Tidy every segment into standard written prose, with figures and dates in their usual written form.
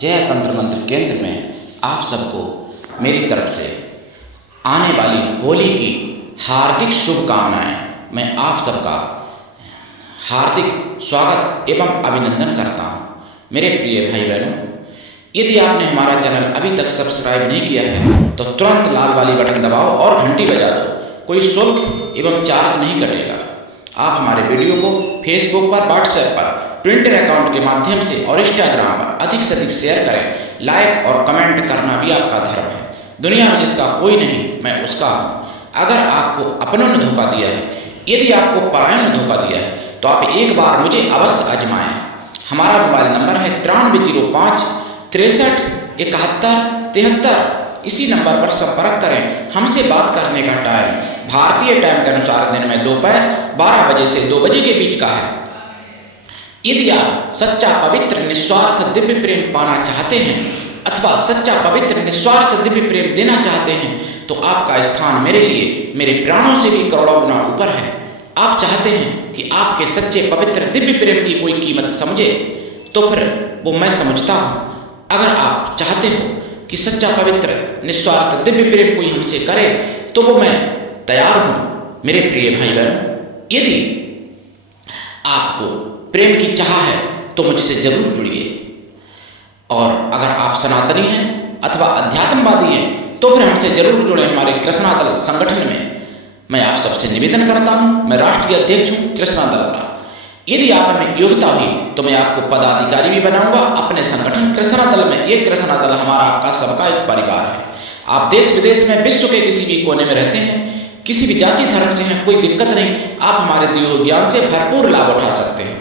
जय तंत्र मंत्र केंद्र में आप सबको मेरी तरफ से आने वाली होली की हार्दिक शुभकामनाएं। मैं आप सबका हार्दिक स्वागत एवं अभिनंदन करता हूं। मेरे प्रिय भाई बहनों, यदि आपने हमारा चैनल अभी तक सब्सक्राइब नहीं किया है तो तुरंत लाल वाली बटन दबाओ और घंटी बजा दो। कोई शुल्क एवं चार्ज नहीं कटेगा। आप हमारे वीडियो को फेसबुक पर, व्हाट्सएप पर, ट्विटर अकाउंट के माध्यम से और इंस्टाग्राम पर अधिक से अधिक शेयर करें। लाइक और कमेंट करना भी आपका धर्म है। दुनिया में जिसका कोई नहीं, मैं उसका हूँ। अगर आपको अपनों ने धोखा दिया है, यदि आपको परायों ने धोखा दिया है, तो आप एक बार मुझे अवश्य आजमाएं। हमारा मोबाइल नंबर है 9305 63 71 73। इसी नंबर पर संपर्क करें। हमसे बात करने का टाइम भारतीय टाइम के अनुसार दिन में दोपहर 12 बजे से 2 बजे के बीच का है। यदि आप सच्चा पवित्र निस्वार्थ दिव्य प्रेम पाना चाहते हैं अथवा सच्चा पवित्र निस्वार्थ दिव्य प्रेम देना चाहते हैं तो आपका स्थान मेरे लिए मेरे प्राणों से भी करोड़ों गुना ऊपर है। आप चाहते हैं कि आपके सच्चे पवित्र दिव्य प्रेम की कोई कीमत समझे, तो फिर वो मैं समझता हूँ। अगर आप चाहते हो कि सच्चा पवित्र निस्वार्थ दिव्य प्रेम कोई हमसे करे तो वो मैं तैयार हूँ। मेरे प्रिय भाई बहनों, यदि आपको प्रेम की चाह है तो मुझसे जरूर जुड़िए। और अगर आप सनातनी हैं अथवा अध्यात्मवादी हैं तो फिर हमसे जरूर जुड़े हमारे कृष्णा दल संगठन में। मैं आप सबसे निवेदन करता हूं, मैं राष्ट्रीय अध्यक्ष हूं कृष्णा दल का। यदि आप में योग्यता हुई तो मैं आपको पदाधिकारी भी बनाऊंगा अपने संगठन कृष्णा दल में। ये कृष्णा दल हमारा आपका सबका एक परिवार है। आप देश विदेश में, विश्व के किसी भी कोने में रहते हैं, किसी भी जाति धर्म से हैं, कोई दिक्कत नहीं। आप हमारे दिए ज्ञान से भरपूर लाभ उठा सकते हैं।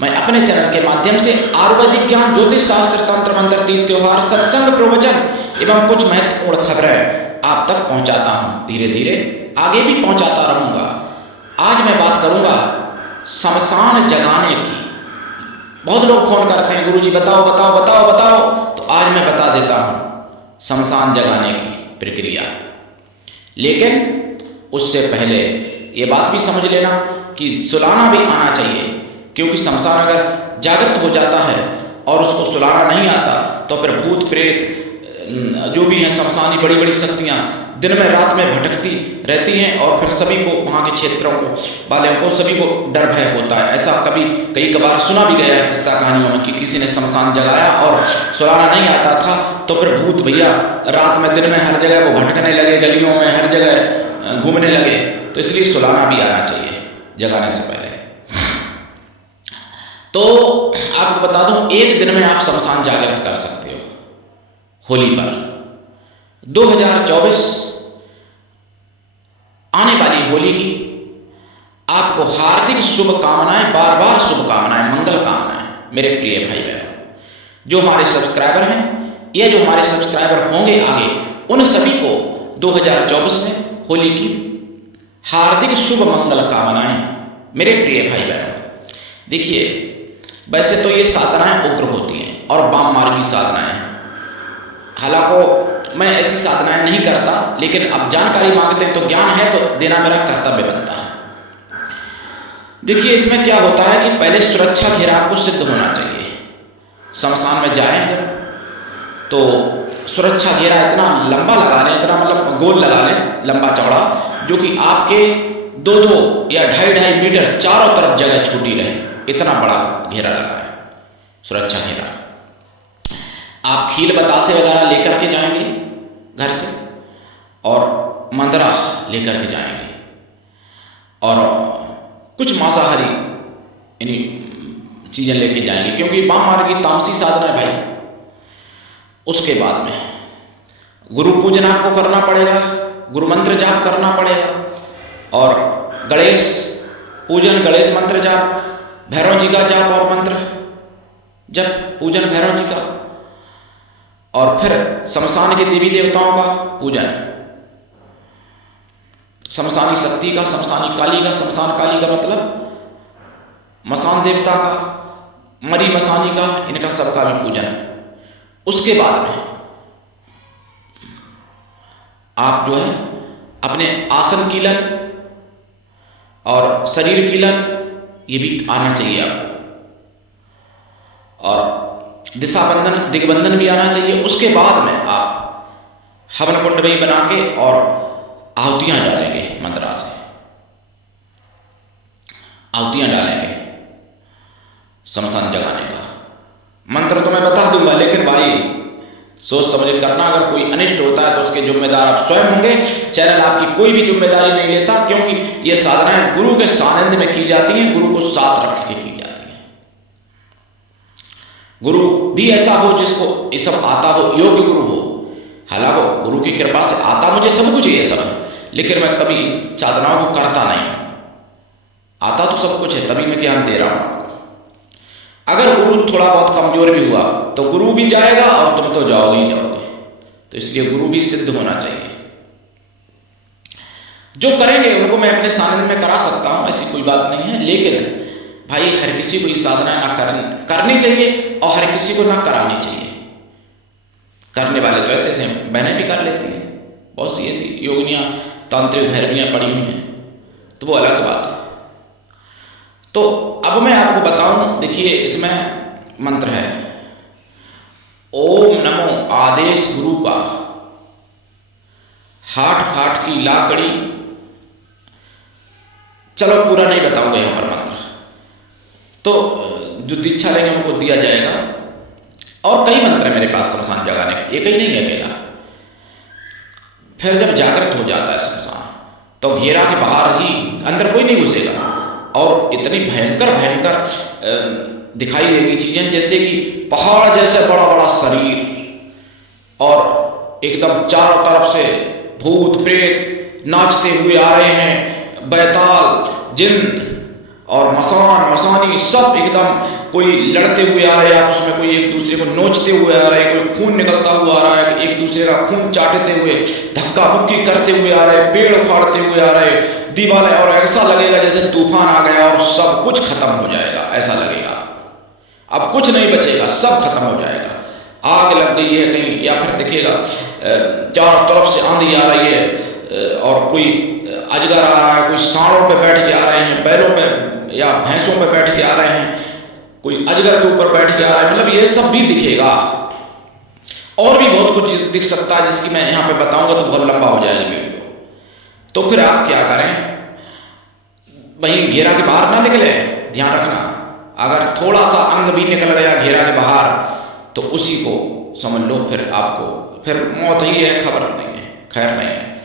मैं अपने चैनल के माध्यम से आयुर्वेदिक ज्ञान, ज्योतिष शास्त्र, तंत्र मंत्र, तीज त्योहार, सत्संग, प्रवचन एवं कुछ महत्वपूर्ण खबरें आप तक पहुंचाता हूं। धीरे धीरे आगे भी पहुंचाता रहूंगा। आज मैं बात करूंगा शमशान जगाने की। बहुत लोग फोन करते हैं, गुरुजी बताओ बताओ बताओ बताओ, तो आज मैं बता देता हूं शमशान जगाने की प्रक्रिया। लेकिन उससे पहले ये बात भी समझ लेना कि सुलाना भी आना चाहिए, क्योंकि शमशान अगर जागृत हो जाता है और उसको सुलाना नहीं आता तो फिर भूत प्रेत जो भी हैं, शमशानी बड़ी बड़ी शक्तियां दिन में रात में भटकती रहती हैं और फिर सभी को, वहाँ के क्षेत्रों को वालों को, सभी को डर भय होता है। ऐसा कई कबार सुना भी गया है किस्सा कहानियों में कि किसी ने शमशान जगाया और सुलाना नहीं आता था तो फिर भूत भैया रात में दिन में हर जगह वो भटकने लगे, गलियों में हर जगह घूमने लगे। तो इसलिए सुलाना भी आना चाहिए जगाने से पहले। तो आपको बता दूं, एक दिन में आप शमशान जागृत कर सकते हो होली पर। 2024 आने वाली होली की आपको हार्दिक शुभकामनाएं, बार बार शुभकामनाएं, मंगल कामनाएं। मेरे प्रिय भाई बहनों, जो हमारे सब्सक्राइबर हैं या जो हमारे सब्सक्राइबर होंगे आगे, उन सभी को 2024 में होली की हार्दिक शुभ मंगल कामनाएं। मेरे प्रिय भाई बहनों, देखिए, वैसे तो ये साधनाएं उग्र होती हैं और वाम मार्गी साधनाएं। हालांकि मैं ऐसी साधनाएं नहीं करता, लेकिन अब जानकारी मांगते हैं तो ज्ञान है तो देना मेरा कर्तव्य बनता है। देखिए, इसमें क्या होता है कि पहले सुरक्षा घेरा आपको सिद्ध होना चाहिए। शमशान में जाएं जब तो सुरक्षा घेरा इतना लंबा लगा लें, इतना मतलब गोल लगा लें, लंबा चौड़ा, जो कि आपके 2-2 या 2.5 मीटर चारों तरफ जगह छूटी रहे। इतना बड़ा घेरा लगा है, सुरक्षा घेरा। आप खील बतासे वगैरह लेकर के जाएंगे घर से और मंदरा लेकर के जाएंगे और कुछ मांसाहारी यानी चीजें लेके जाएंगे, क्योंकि वाम मार्ग की तामसी साधना है भाई। उसके बाद में गुरु पूजन आपको करना पड़ेगा, गुरु मंत्र जाप करना पड़ेगा और गणेश पूजन, गणेश मंत्र जाप, भैरव जी का जाप और मंत्र जप, पूजन भैरव जी का, और फिर शमशान के देवी देवताओं का पूजन, शमशानी शक्ति का, शमशानी काली का। शमशान काली का मतलब मसान देवता का, मरी मसानी का, इनका सबका भी पूजन। उसके बाद में आप जो है अपने आसन कीलन और शरीर कीलन, ये भी आना चाहिए आपको। और दिशाबंधन दिग्बंधन भी आना चाहिए। उसके बाद में आप हवन कुंड भी बना के और आहुतियां डालेंगे, मंत्रा से आहुतियां डालेंगे शमशान जगाने का। मंत्र तो मैं बता दूंगा, लेकिन भाई सोच समझ करना। अगर कोई अनिष्ट होता है तो उसके जिम्मेदार आप स्वयं होंगे। चैनल आपकी कोई भी जिम्मेदारी नहीं लेता, क्योंकि ये साधनाएं गुरु के सानिध्य में की जाती हैं, गुरु को साथ रख के की जाती हैं। गुरु भी ऐसा हो जिसको ये सब आता हो, योग्य गुरु हो। हालांकि गुरु की कृपा से आता मुझे सब कुछ ये सब, लेकिन मैं कभी साधनाओं को करता नहीं। आता तो सब कुछ है, तभी मैं ज्ञान दे रहा हूं। अगर गुरु थोड़ा बहुत कमजोर भी हुआ तो गुरु भी जाएगा और तुम तो जाओगे ही जाओगे। तो इसलिए गुरु भी सिद्ध होना चाहिए। जो करेंगे उनको मैं अपने सानिध्य में करा सकता हूं, ऐसी कोई बात नहीं है। लेकिन भाई हर किसी को ये साधना ना करनी चाहिए और हर किसी को ना करानी चाहिए। करने वाले तो ऐसे ऐसे बहनें भी कर लेती हैं, बहुत सी ऐसी योगिनियां तांत्रिक भैरवियां पड़ी हुई हैं, तो वो अलग बात है। तो अब मैं आपको बताऊं, देखिए इसमें मंत्र है ओम नमो आदेश गुरु का, हाट फाट की लाकड़ी। चलो पूरा नहीं बताऊंगा यहां पर मंत्र, तो जो दीक्षा लेंगे उनको दिया जाएगा। और कई मंत्र है मेरे पास शमशान जगाने के, एक ही नहीं है अकेला। फिर जब जागृत हो जाता है शमशान तो घेरा के बाहर ही, अंदर कोई नहीं घुसेगा, और इतनी भयंकर भयंकर दिखाई देगी चीजें, जैसे कि पहाड़ जैसे बड़ा बड़ा शरीर और एकदम चारों तरफ से भूत प्रेत नाचते हुए आ रहे हैं, बैताल जिन और मसानी सब एकदम, कोई लड़ते हुए आ रहे हैं आपस में, कोई एक दूसरे को नोचते हुए आ रहे हैं, कोई खून निकलता हुआ आ रहा है, एक दूसरे का खून चाटते हुए, धक्का मुक्की करते हुए आ रहे हैं, पेड़ उखाड़ते हुए आ रहे हैं, दीवारें, और ऐसा लगेगा जैसे तूफान आ गया और सब कुछ खत्म हो जाएगा, ऐसा लगेगा। अब कुछ नहीं बचेगा, सब खत्म हो जाएगा। आग लग गई है कहीं, या फिर दिखेगा चारों तरफ से आंधी आ रही है और कोई अजगर आ रहा है, कोई सांडों पे बैठ के आ रहे हैं, बैलों पे या भैंसों पे बैठ के आ रहे हैं, कोई अजगर के ऊपर बैठ के आ रहा है, मतलब ये सब भी दिखेगा। और भी बहुत कुछ दिख सकता है, जिसकी मैं यहाँ पे बताऊंगा तो बहुत लंबा हो जाएगा वीडियो। तो फिर आप क्या करें, वहीं घेरा के बाहर ना निकले, ध्यान रखना। अगर थोड़ा सा अंग भी निकल गया घेरा के बाहर तो उसी को समझ लो फिर आपको फिर मौत ही है, खबर नहीं है, खैर नहीं है।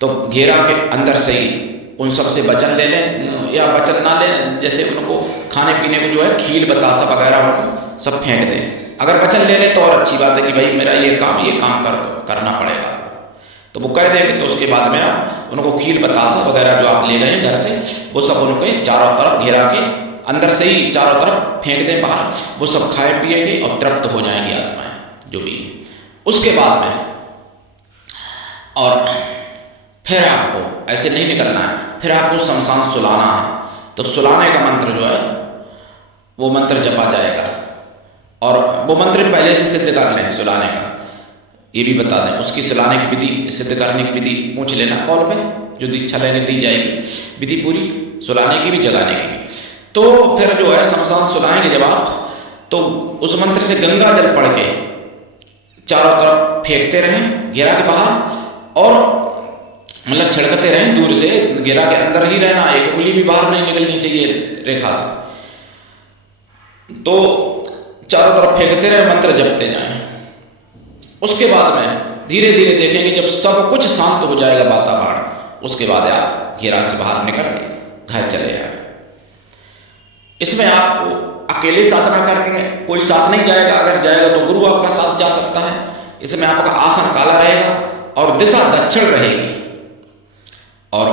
तो घेरा के अंदर से ही उन सब से वचन ले लें या वचन ना लें, जैसे उनको खाने पीने को जो है खील बतासा वगैरह उनको सब फेंक दें। अगर वचन ले लें तो और अच्छी बात है कि भाई मेरा ये काम करना पड़ेगा, तो वो कह देंगे। तो उसके बाद में आप उनको खील बतासा वगैरह जो आप ले गए घर से, वो सब उनके चारों तरफ घेरा के अंदर से ही चारों तरफ फेंक दें बाहर। वो सब खाए पिएंगे और तृप्त हो जाएंगी आत्माएं जो भी। उसके बाद में और फिर आपको ऐसे नहीं निकलना है, फिर आपको शमशान सुलाना है। तो सुलाने का मंत्र जो है वो मंत्र जपा जाएगा, और वो मंत्र पहले से सिद्ध कर लें सुलाने का, ये भी बता दें। उसकी सुलाने की विधि, सिद्ध करने की विधि पूछ लेना कॉल पे, जो दीक्षा लेने दी जाएगी, विधि पूरी सुलाने की भी जगाने की भी। तो फिर जो है शमशान सुलाएंगे जब आप, तो उस मंत्र से गंगा जल पढ़ के चारों तरफ फेंकते रहें घेरा के बाहर, और मतलब छिड़कते रहें दूर से, घेरा के अंदर ही रहना, एक उंगली भी बाहर नहीं निकलनी चाहिए रेखा से। तो चारों तरफ फेंकते रहे, मंत्र जपते जाएं। उसके बाद में धीरे धीरे देखेंगे जब सब कुछ शांत हो जाएगा वातावरण, उसके बाद आप घेरा से बाहर निकल के घर चले जाए। इसमें आपको अकेले साधना करनी है, कोई साथ नहीं जाएगा। अगर जाएगा तो गुरु आपका साथ जा सकता है। इसमें आपका आसन काला रहेगा और दिशा दक्षिण रहेगी, और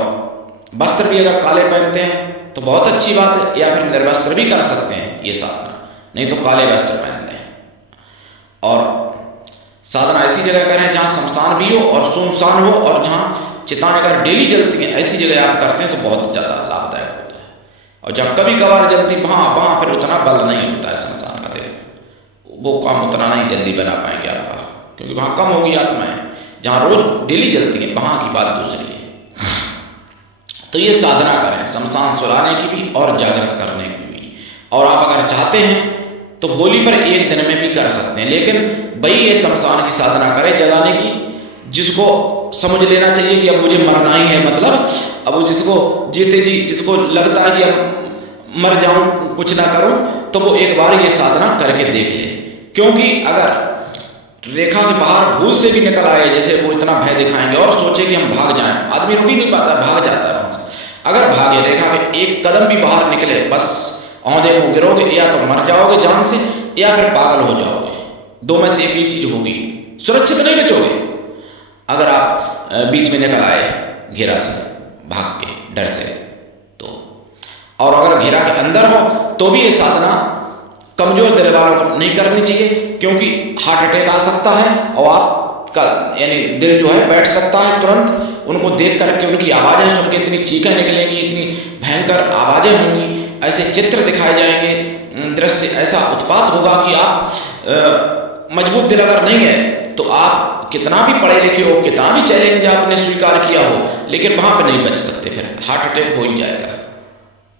वस्त्र भी अगर काले पहनते हैं तो बहुत अच्छी बात है, या फिर निर्वस्त्र भी कर सकते हैं ये साधना, नहीं तो काले वस्त्र पहनते हैं। और साधना ऐसी जगह करें जहाँ शमशान भी हो और सुनसान हो, और जहाँ चिताएं अगर डेली जलती हैं ऐसी जगह आप करते हैं तो बहुत ज़्यादा लाभदायक होता है। और जब कभी कभार जलती वहाँ फिर उतना बल नहीं होता है शमशान का, वो काम उतना नहीं जल्दी बना पाएंगे आपका, क्योंकि वहाँ कम होगी आत्माएं। जहाँ रोज डेली जलती है वहाँ की बात दूसरी है। तो ये साधना करें शमशान सुलाने की भी और जागृत करने की भी। और आप अगर चाहते हैं तो होली पर एक दिन में भी कर सकते हैं, लेकिन वही ये शमशान की साधना करे जगाने की, जिसको समझ लेना चाहिए कि अब मुझे मरना ही है, मतलब अब जिसको जीते जी जिसको लगता है कि अब मर जाऊं कुछ ना करूं, तो वो एक बार ये साधना करके देख ले। क्योंकि अगर रेखा के बाहर भूल से भी निकल आए, जैसे वो इतना भय दिखाएंगे और सोचे कि हम भाग जाएं, आदमी रुक ही नहीं पाता, भाग जाता है वहां से। अगर भागे, रेखा के एक कदम भी बाहर निकले, बस औंधे को गिरोगे, या तो मर जाओगे जान से या फिर पागल हो जाओगे, दो में से एक ही चीज होगी, सुरक्षित नहीं बचोगे। अगर आप बीच में निकल आए घेरा से भाग के डर से, तो और अगर घेरा के अंदर हो तो भी ये साधना कमजोर दिल वालों को नहीं करनी चाहिए, क्योंकि हार्ट अटैक आ सकता है और आपका यानी दिल जो है बैठ सकता है तुरंत। उनको देख करके, उनकी आवाज़ें सुन के इतनी चीखें निकलेंगी, इतनी भयंकर आवाज़ें होंगी, ऐसे चित्र दिखाए जाएंगे, दृश्य ऐसा उत्पात होगा कि आप मजबूत दिल अगर नहीं है तो आप कितना भी पढ़े लिखे हो, कितना भी चैलेंज आपने स्वीकार किया हो, लेकिन वहां पर नहीं बच सकते, फिर हार्ट अटैक हो ही जाएगा,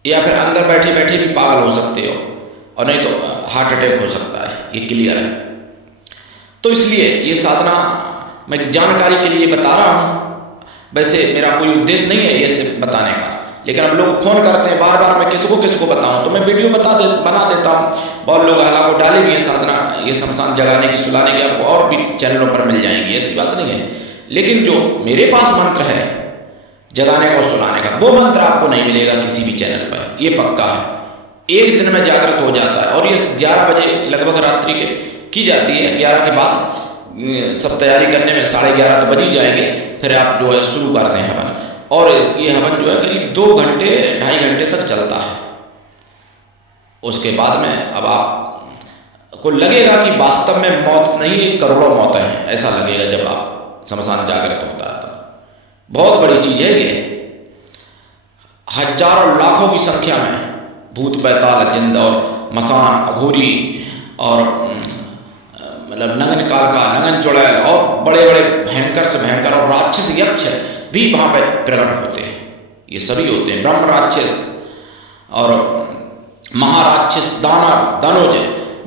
या फिर अंदर बैठे बैठे भी पागल हो सकते हो, और नहीं तो हार्ट अटैक हो सकता है, ये क्लियर है। तो इसलिए ये साधना मैं जानकारी के लिए बता रहा हूँ, वैसे मेरा कोई उद्देश्य नहीं है ये सिर्फ बताने का, लेकिन अब लोग फोन करते हैं बार बार, मैं किसको बताऊं, तो मैं वीडियो बना देता हूं। बहुत लोग हालांकि डाले भी हैं साधना, ये शमशान जगाने की सुलाने की, आपको और भी चैनलों पर मिल जाएंगी, ऐसी बात नहीं है। लेकिन जो मेरे पास मंत्र है जगाने का और सुलाने का, वो मंत्र आपको नहीं मिलेगा किसी भी चैनल पर, ये पक्का है। एक दिन में जागृत हो जाता है, और ये 11 बजे लगभग रात्रि के की जाती है, 11 के बाद सब तैयारी करने में 11:30 तो बज ही जाएंगे, फिर आप जो है शुरू कर दें हवन। और ये हवन जो है करीब 2 घंटे 2.5 घंटे तक चलता है। उसके बाद में अब आपको लगेगा कि वास्तव में मौत नहीं, करोड़ों मौतें हैं, ऐसा लगेगा जब आप शमशान जागृत होता है। तो बहुत बड़ी चीज है ये, हजारों लाखों की संख्या में भूत बैताल जिंद और मसान अघोरी और मतलब नगन कालका, नगन चुड़ैल और बड़े बड़े भयंकर से भयंकर और राक्षस यक्ष भी वहां पर प्रकट होते हैं। ये सभी होते हैं, ब्रह्म राक्षस और महाराक्षस, दानव, दानोज,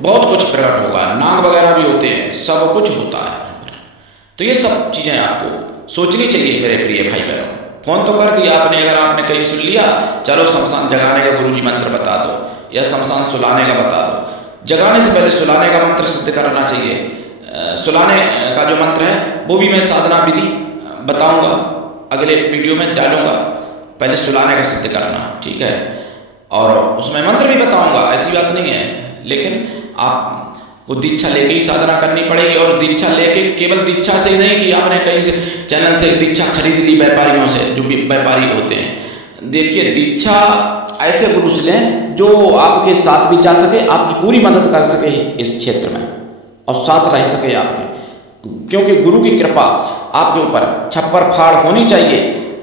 बहुत कुछ प्रकट होगा, नाग वगैरह भी होते हैं, सब कुछ होता है। तो ये सब चीजें आपको सोचनी चाहिए मेरे प्रिय भाई बहनों। फोन तो कर दिया आपने, अगर आपने कहीं सुन लिया, चलो शमशान जगाने का गुरुजी मंत्र बता दो, या शमशान सुलाने का बता दो। जगाने से पहले सुलाने का मंत्र सिद्ध करना चाहिए। सुलाने का जो मंत्र है वो भी मैं साधना विधि बताऊंगा, अगले वीडियो में डालूंगा। पहले सुलाने का सिद्ध करना, ठीक है, और उसमें मंत्र भी बताऊंगा, ऐसी बात नहीं है। लेकिन आपको दीक्षा लेके ही साधना करनी पड़ेगी, और दीक्षा लेके केवल दीक्षा से ही नहीं कि आपने कहीं से चैनल से दीक्षा खरीद ली व्यापारियों से, जो भी व्यापारी होते हैं। देखिए, दीक्षा ऐसे गुरु से लें जो आपके साथ भी जा सके, आपकी पूरी मदद कर सके इस क्षेत्र में, और साथ रह सके आपके, क्योंकि गुरु की कृपा आपके ऊपर छप्पर फाड़ होनी चाहिए,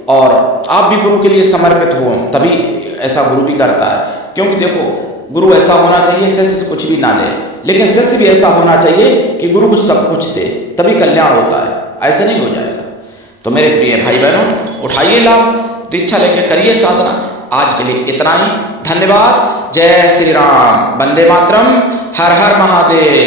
और आप भी गुरु के लिए समर्पित हो, तभी ऐसा गुरु भी करता है। क्योंकि देखो, गुरु ऐसा होना चाहिए शिष्य से कुछ भी ना ले, लेकिन शिष्य भी ऐसा होना चाहिए कि गुरु को सब कुछ दे, तभी कल्याण होता है, ऐसे नहीं हो जाएगा। तो मेरे प्रिय भाई बहनों, उठाइए लाभ, दीक्षा लेके करिए साधना। आज के लिए इतना ही, धन्यवाद। जय श्री राम, वंदे मातरम, हर हर महादेव।